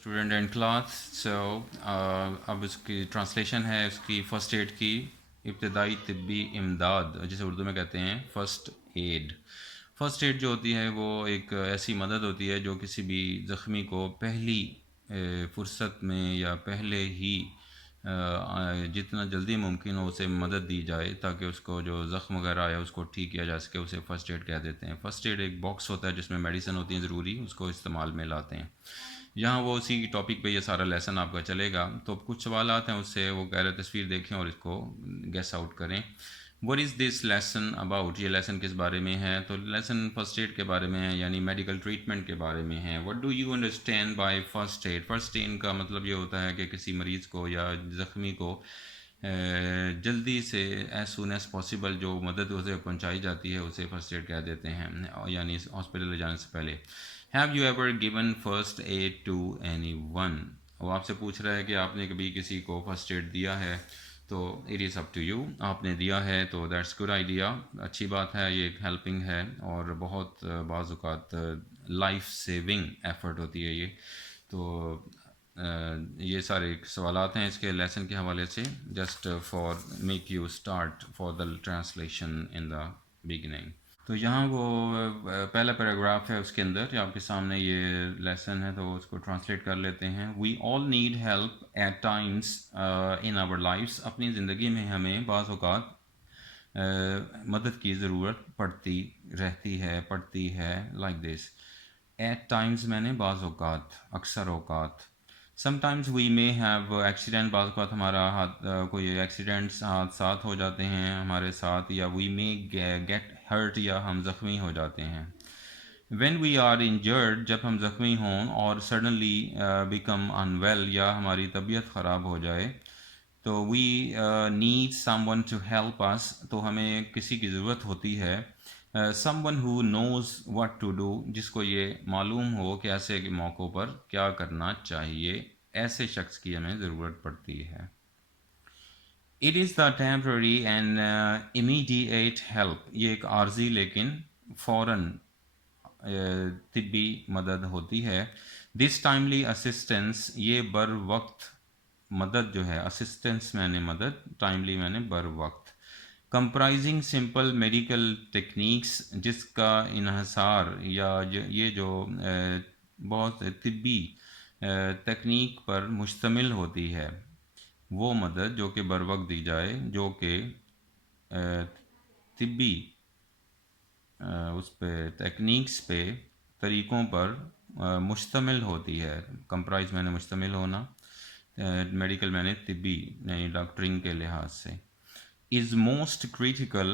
Student and class so اب اس کی translation ہے اس کی فرسٹ ایڈ کی. ابتدائی طبی امداد جسے اردو میں کہتے ہیں فرسٹ ایڈ. فرسٹ ایڈ جو ہوتی ہے وہ ایک ایسی مدد ہوتی ہے جو کسی بھی زخمی کو پہلی فرصت میں یا پہلے ہی جتنا جلدی ممکن ہو اسے مدد دی جائے تاکہ اس کو جو زخم وغیرہ آیا اس کو ٹھیک کیا جا سکے. اسے فرسٹ ایڈ کہہ دیتے ہیں. فرسٹ ایڈ ایک باکس ہوتا ہے جس میں میڈیسن ہوتی ہیں ضروری, اس کو استعمال میں لاتے ہیں. یہاں وہ اسی ٹاپک پہ یہ سارا لیسن آپ کا چلے گا. تو کچھ سوالات ہیں اس سے وہ کہہ رہے تصویر دیکھیں اور اس کو گیس آؤٹ کریں. what is this lesson about, یہ لیسن کس بارے میں ہے؟ تو لیسن فرسٹ ایڈ کے بارے میں ہے, یعنی میڈیکل ٹریٹمنٹ کے بارے میں ہے. what do you understand by first aid? First add کا مطلب یہ ہوتا ہے کہ کسی مریض کو یا زخمی کو جلدی سے ایز سون ایز پاسبل جو مدد اسے پہنچائی جاتی ہے اسے فرسٹ ایڈ کہہ دیتے ہیں, یعنی ہاسپٹل لے جانے سے پہلے. Have you ever given first aid to anyone? وہ آپ سے پوچھ رہا ہے کہ آپ نے کبھی کسی کو فرسٹ ایڈ دیا ہے. تو it is up to you, آپ نے دیا ہے تو دیٹس گڈ آئیڈیا, اچھی بات ہے, یہ ایک ہیلپنگ ہے اور بہت بعض اوقات لائف سیونگ ایفرٹ ہوتی ہے یہ. تو یہ سارے سوالات ہیں اس کے لیسن کے حوالے سے, just for make you start for the translation in the beginning. تو یہاں وہ پہلا پیراگراف ہے اس کے اندر جو آپ کے سامنے یہ لیسن ہے, تو اس کو ٹرانسلیٹ کر لیتے ہیں. We all need help at times in our lives. اپنی زندگی میں ہمیں بعض اوقات مدد کی ضرورت پڑتی ہے لائک دس. ایٹ ٹائمز میں نے بعض اوقات, اکثر اوقات. Sometimes we may have accident, بعض اوقات ہمارا کوئی ایکسیڈنٹس حادثات ہو جاتے ہیں ہمارے ساتھ, یا وی مے گیٹ ہرٹ, یا ہم زخمی ہو جاتے ہیں. وین وی آر انجرڈ, جب ہم زخمی ہوں, اور سڈنلی بیکم انویل, یا ہماری طبیعت خراب ہو جائے, تو we need someone to help us, تو ہمیں کسی کی ضرورت ہوتی ہے. Someone who knows what to do, جس کو یہ معلوم ہو کہ ایسے موقعوں پر کیا کرنا چاہیے, ایسے شخص کی ہمیں ضرورت پڑتی ہے. It is the temporary and immediate help, یہ ایک عارضی لیکن فوراً طبی مدد ہوتی ہے. دس ٹائملی اسسٹنس, یہ بر وقت مدد جو ہے, اسسٹنس میں نے مدد, ٹائملی میں نے بر وقت. کمپرائزنگ سمپل میڈیکل ٹیکنیکس, جس کا انحصار یا یہ جو بہت طبی تکنیک پر مشتمل ہوتی ہے, وہ مدد جو کہ بر وقت دی جائے, جو کہ طبی اس پہ ٹیکنیکس پہ, طریقوں پر مشتمل ہوتی ہے. کمپرائز میں نے مشتمل ہونا, میڈیکل میں نے طبی یعنی ڈاکٹرنگ کے لحاظ سے. از موسٹ کریٹیکل,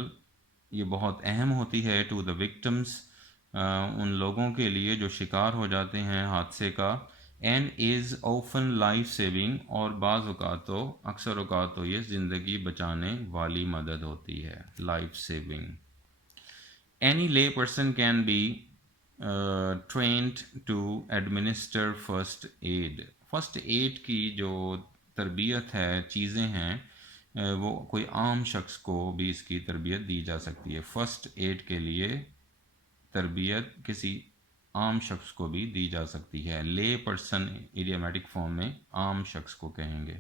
یہ بہت اہم ہوتی ہے. ٹو دا وکٹمس, ان لوگوں کے لیے جو شکار ہو جاتے ہیں حادثے کا. اینڈ از اوفن لائف سیونگ, اور بعض اوقات تو اکثر اوقات تو یہ زندگی بچانے والی مدد ہوتی ہے, life saving. Any lay person can be trained to administer first aid. First aid کی جو تربیت ہے, چیزیں ہیں, وہ کوئی عام شخص کو بھی اس کی تربیت دی جا سکتی ہے. فرسٹ ایڈ کے لیے تربیت کسی عام شخص کو بھی دی جا سکتی ہے. لے پرسن ایڈیامیٹک فارم میں عام شخص کو کہیں گے.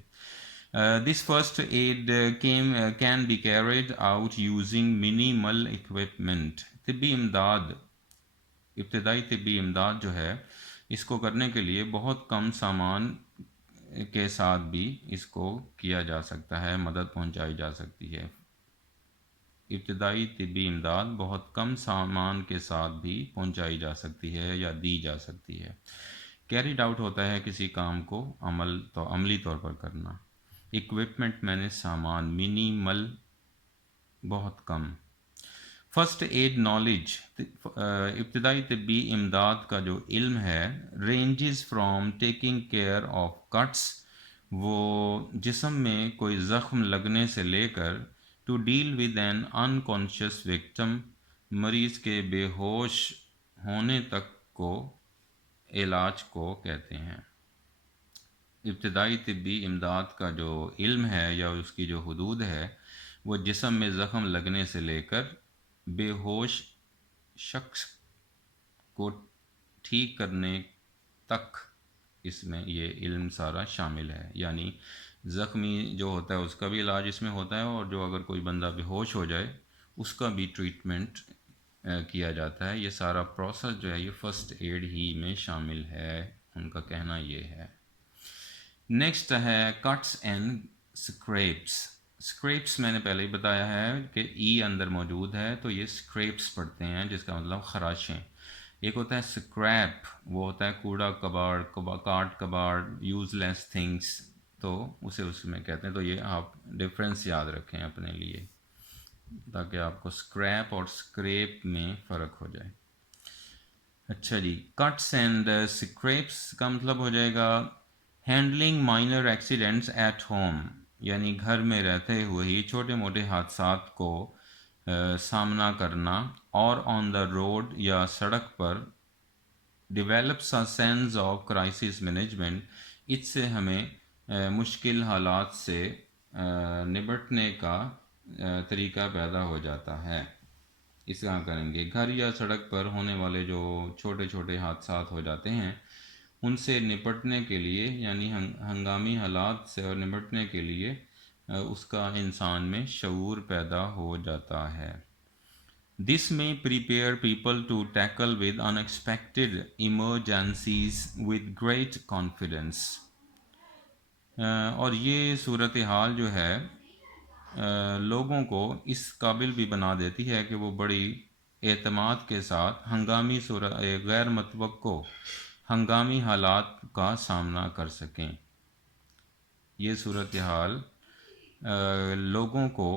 This first aid can be carried out using minimal equipment. طبی امداد, ابتدائی طبی امداد جو ہے, اس کو کرنے کے لیے بہت کم سامان کے ساتھ بھی اس کو کیا جا سکتا ہے, مدد پہنچائی جا سکتی ہے. ابتدائی طبی امداد بہت کم سامان کے ساتھ بھی پہنچائی جا سکتی ہے یا دی جا سکتی ہے. کیریڈ آؤٹ ہوتا ہے کسی کام کو عملی طور پر کرنا. اکوپمنٹ میں نے سامان, منیمل بہت کم. فرسٹ ایڈ نالج, ابتدائی طبی امداد کا جو علم ہے, ranges from taking care of cuts, وہ جسم میں کوئی زخم لگنے سے لے کر, to deal with an unconscious victim, مریض کے بے ہوش ہونے تک کو علاج کو کہتے ہیں. ابتدائی طبی امداد کا جو علم ہے یا اس کی جو حدود ہے, وہ جسم میں زخم لگنے سے لے کر بے ہوش شخص کو ٹھیک کرنے تک اس میں یہ علم سارا شامل ہے، یعنی زخمی جو ہوتا ہے اس کا بھی علاج اس میں ہوتا ہے، اور جو اگر کوئی بندہ بے ہوش ہو جائے اس کا بھی ٹریٹمنٹ کیا جاتا ہے۔ یہ سارا پروسیس جو ہے یہ فرسٹ ایڈ ہی میں شامل ہے، ان کا کہنا یہ ہے۔ نیکسٹ ہے کٹس اینڈ اسکریپس۔ اسکریپس میں نے پہلے ہی بتایا ہے کہ ای اندر موجود ہے تو یہ اسکریپس پڑھتے ہیں، جس کا مطلب خراشیں۔ ایک ہوتا ہے اسکریپ، وہ ہوتا ہے کوڑا کباڑ، کاٹ کباڑ، یوز لیس تھنگس، تو اسے اس میں کہتے ہیں۔ تو یہ آپ ڈفرینس یاد رکھیں اپنے لیے تاکہ آپ کو اسکریپ اور اسکریپ میں فرق ہو جائے۔ اچھا جی، کٹس اینڈ اسکریپس کا مطلب ہو جائے گا handling minor accidents at home, یعنی گھر میں رہتے ہوئے ہی چھوٹے موٹے حادثات کو سامنا کرنا، اور آن دا روڈ یا سڑک پر develops a sense of crisis management، اس سے ہمیں مشکل حالات سے نبٹنے کا طریقہ پیدا ہو جاتا ہے۔ اس طرح کریں گے، گھر یا سڑک پر ہونے والے جو چھوٹے چھوٹے حادثات ہو جاتے ہیں ان سے نپٹنے کے لیے، یعنی ہنگامی حالات سے نپٹنے کے لیے اس کا انسان میں شعور پیدا ہو جاتا ہے۔ This may prepare people to tackle with unexpected emergencies with great confidence۔ اور یہ صورتحال جو ہے لوگوں کو اس قابل بھی بنا دیتی ہے کہ وہ بڑی اعتماد کے ساتھ غیر متوقع ہنگامی حالات کا سامنا کر سکیں۔ یہ صورتحال لوگوں کو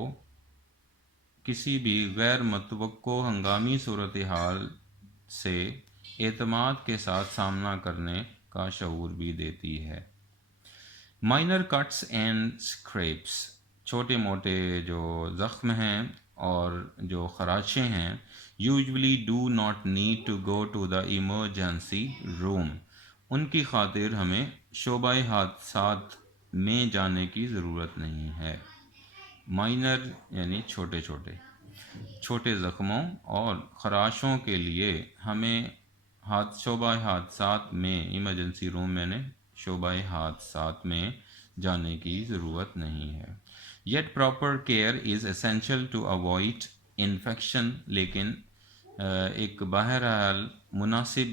کسی بھی غیر متوقع ہنگامی صورتحال سے اعتماد کے ساتھ سامنا کرنے کا شعور بھی دیتی ہے۔ مائنر کٹس اینڈ اسکریپس، چھوٹے موٹے جو زخم ہیں اور جو خراچیں ہیں، usually do not need to go to the emergency room, ان کی خاطر ہمیں شعبہ حادثات میں جانے کی ضرورت نہیں ہے۔ مائنر یعنی چھوٹے زخموں اور خراشوں کے لیے ہمیں شعبہ حادثات میں، ایمرجنسی روم میں نے شعبہ حادثات میں جانے کی ضرورت نہیں ہے۔ Yet proper care is essential to avoid infection, لیکن ایک بہرحال مناسب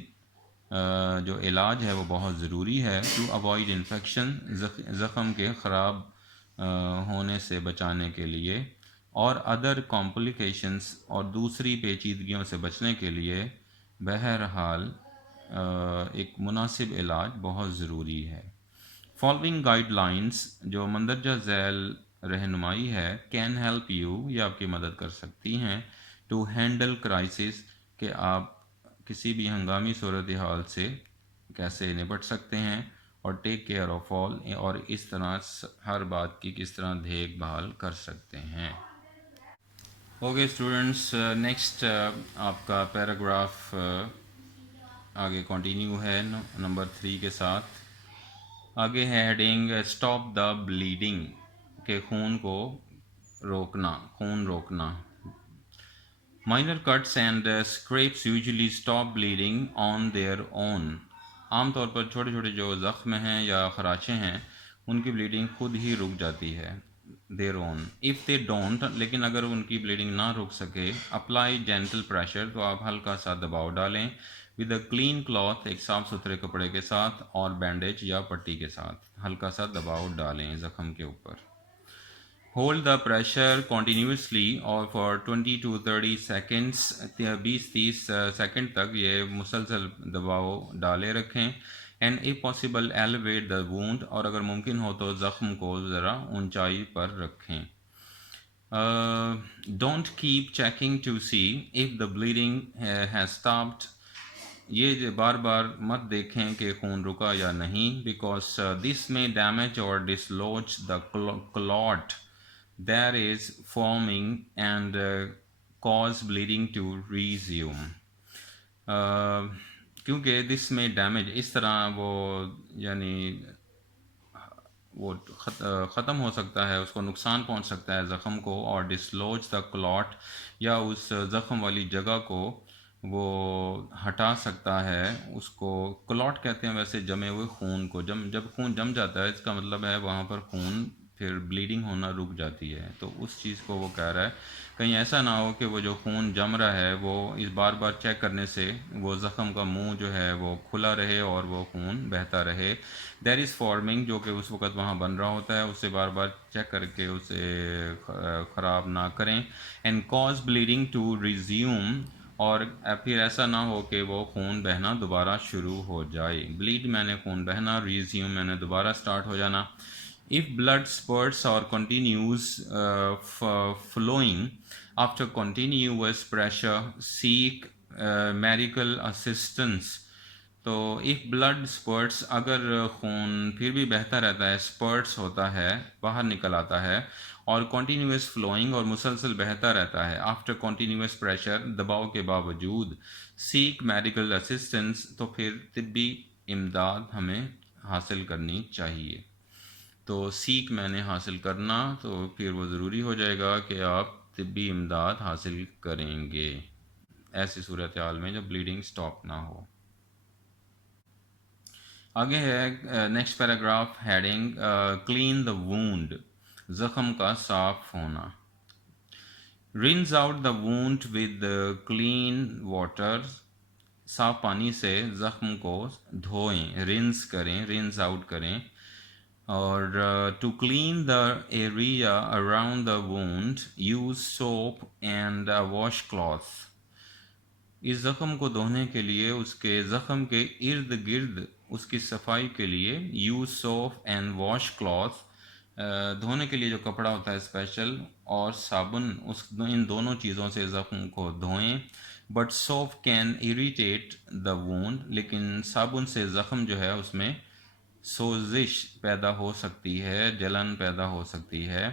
جو علاج ہے وہ بہت ضروری ہے، ٹو اوائڈ انفیکشن، زخم کے خراب ہونے سے بچانے کے لیے، اور ادر کمپلیکیشنز، اور دوسری پیچیدگیوں سے بچنے کے لیے بہرحال ایک مناسب علاج بہت ضروری ہے۔ فالوئنگ گائیڈ لائنس، جو مندرجہ ذیل رہنمائی ہے، کین ہیلپ یو، یہ آپ کی مدد کر سکتی ہیں، ٹو ہینڈل کرائسس، کہ آپ کسی بھی ہنگامی صورتحال سے کیسے نپٹ سکتے ہیں، اور ٹیک کیئر آف آل، اور اس طرح ہر بات کی کس طرح دیکھ بھال کر سکتے ہیں۔ اوکے اسٹوڈنٹس، نیکسٹ آپ کا پیراگراف آگے کنٹینیو ہے نمبر 3 کے ساتھ۔ آگے ہے ہیڈنگ اسٹاپ دا بلیڈنگ، کہ خون روکنا۔ Minor cuts and scrapes usually stop bleeding on their own, عام طور پر چھوٹے چھوٹے جو زخم ہیں یا خراچیں ہیں ان کی بلیڈنگ خود ہی رک جاتی ہے، دیر اون۔ اف دے ڈونٹ، لیکن اگر ان کی بلیڈنگ نہ رک سکے، اپلائی جینٹل پریشر، تو آپ ہلکا سا دباؤ ڈالیں، ود اے کلین کلاتھ، ایک صاف ستھرے کپڑے کے ساتھ، اور بینڈیج یا پٹی کے ساتھ ہلکا سا دباؤ ڈالیں زخم کے اوپر۔ ہولڈ دا پریشر کنٹینیوسلی، اور فار 20 to 30 سیکنڈس، 20-30 سیکنڈ تک یہ مسلسل دباؤ ڈالے رکھیں۔ And if possible elevate the wound, اور اگر ممکن ہو تو زخم کو ذرا اونچائی پر رکھیں۔ Don't keep checking to see if the bleeding has stopped, یہ بار بار مت دیکھیں کہ خون رکا یا نہیں، because this may damage or dislodge the clot there is forming and cause bleeding to resume۔ کیونکہ دس میں ڈیمیج، اس طرح وہ یعنی وہ ختم ہو سکتا ہے، اس کو نقصان پہنچ سکتا ہے زخم کو، اور ڈسلوج دا کلاٹ، یا اس زخم والی جگہ کو وہ ہٹا سکتا ہے اس کو. کلاٹ کہتے ہیں ویسے جمے ہوئے خون کو. جب خون جم جاتا ہے اس کا مطلب ہے وہاں پر خون پھر بلیڈنگ ہونا رک جاتی ہے. تو اس چیز کو وہ کہہ رہا ہے کہیں ایسا نہ ہو کہ وہ جو خون جم رہا ہے وہ اس بار بار چیک کرنے سے وہ زخم کا منہ جو ہے وہ کھلا رہے اور وہ خون بہتا رہے. دیر از فارمنگ جو کہ اس وقت وہاں بن رہا ہوتا ہے اسے بار بار چیک کر کے اسے خراب نہ کریں. And cause bleeding to resume اور پھر ایسا نہ ہو کہ وہ خون بہنا دوبارہ شروع ہو جائے. بلیڈ میں نے خون بہنا, ریزیوم میں نے دوبارہ سٹارٹ ہو جانا. If blood spurts or continues flowing after continuous pressure, seek medical assistance. تو if blood spurts اگر خون پھر بھی بہتا رہتا ہے, spurts ہوتا ہے باہر نکل آتا ہے, اور continuous flowing اور مسلسل بہتا رہتا ہے after continuous pressure دباؤ کے باوجود, seek medical assistance تو پھر طبی امداد ہمیں حاصل کرنی چاہیے. تو سیکھ میں نے حاصل کرنا تو پھر وہ ضروری ہو جائے گا کہ آپ طبی امداد حاصل کریں گے ایسی صورتحال میں جب بلیڈنگ سٹاپ نہ ہو. آگے ہے next paragraph heading clean the Wundt, زخم کا صاف ہونا. Runs out the Wundt with clean water, صاف پانی سے زخم کو دھوئیں, رنز کریں, رنز آؤٹ کریں. اور to clean the area around the wound use soap and wash cloth. اس زخم کو دھونے کے لیے, اس کے زخم کے ارد گرد اس کی صفائی کے لیے use soap and wash cloth, دھونے کے لیے جو کپڑا ہوتا ہے اسپیشل, اور صابن, ان دونوں چیزوں سے زخم کو دھوئیں. But soap can irritate the wound, لیکن صابن سے زخم جو ہے اس میں سوزش پیدا ہو سکتی ہے, جلن پیدا ہو سکتی ہے.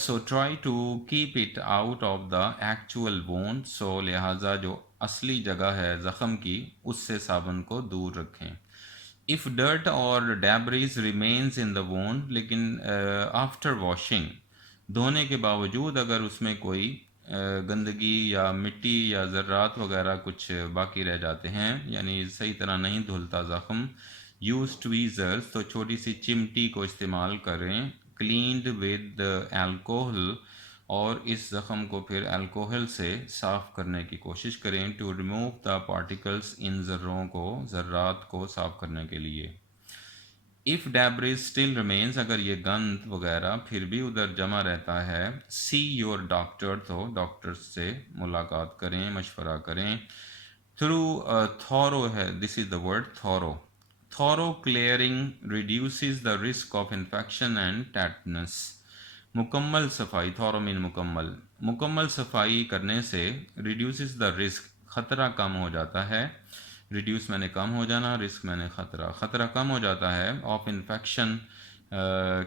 So try to keep it out of the actual wound, so لہٰذا جو اصلی جگہ ہے زخم کی اس سے صابن کو دور رکھیں. اف ڈرٹ اور ڈیبریز ریمینز ان دا وونڈ, لیکن آفٹر واشنگ, دھونے کے باوجود اگر اس میں کوئی گندگی یا مٹی یا ذرات وغیرہ کچھ باقی رہ جاتے ہیں, یعنی صحیح طرح نہیں دھلتا زخم, یوز ٹویزرز تو چھوٹی سی چمٹی کو استعمال کریں, کلینڈ ود الکوہل, اور اس زخم کو پھر الکوہل سے صاف کرنے کی کوشش کریں, ٹو ریموو دا پارٹیکلس, ان ذرات کو صاف کرنے کے لیے. اف ڈیبریز اسٹل ریمینز, اگر یہ گند وغیرہ پھر بھی ادھر جمع رہتا ہے, سی یور ڈاکٹر, تو ڈاکٹر سے ملاقات کریں, مشورہ کریں. تھرو تھورو ہے, this is the word thorough. Thorough clearing reduces the risk of infection and tetanus. مکمل صفائی, تھورو مین مکمل, مکمل صفائی کرنے سے ریڈیوسز دا رسک, خطرہ کم ہو جاتا ہے. ریڈیوس میں نے کم ہو جانا, رسک میں نے خطرہ, خطرہ کم ہو جاتا ہے آف انفیکشن,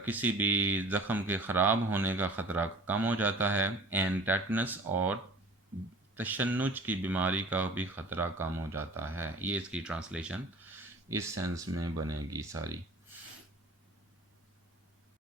کسی بھی زخم کے خراب ہونے کا خطرہ کم ہو جاتا ہے. اینڈ ٹیٹنس, اور تشنج کی بیماری کا بھی خطرہ کم ہو جاتا ہے. یہ اس کی ٹرانسلیشن اس سینس میں بنے گی ساری.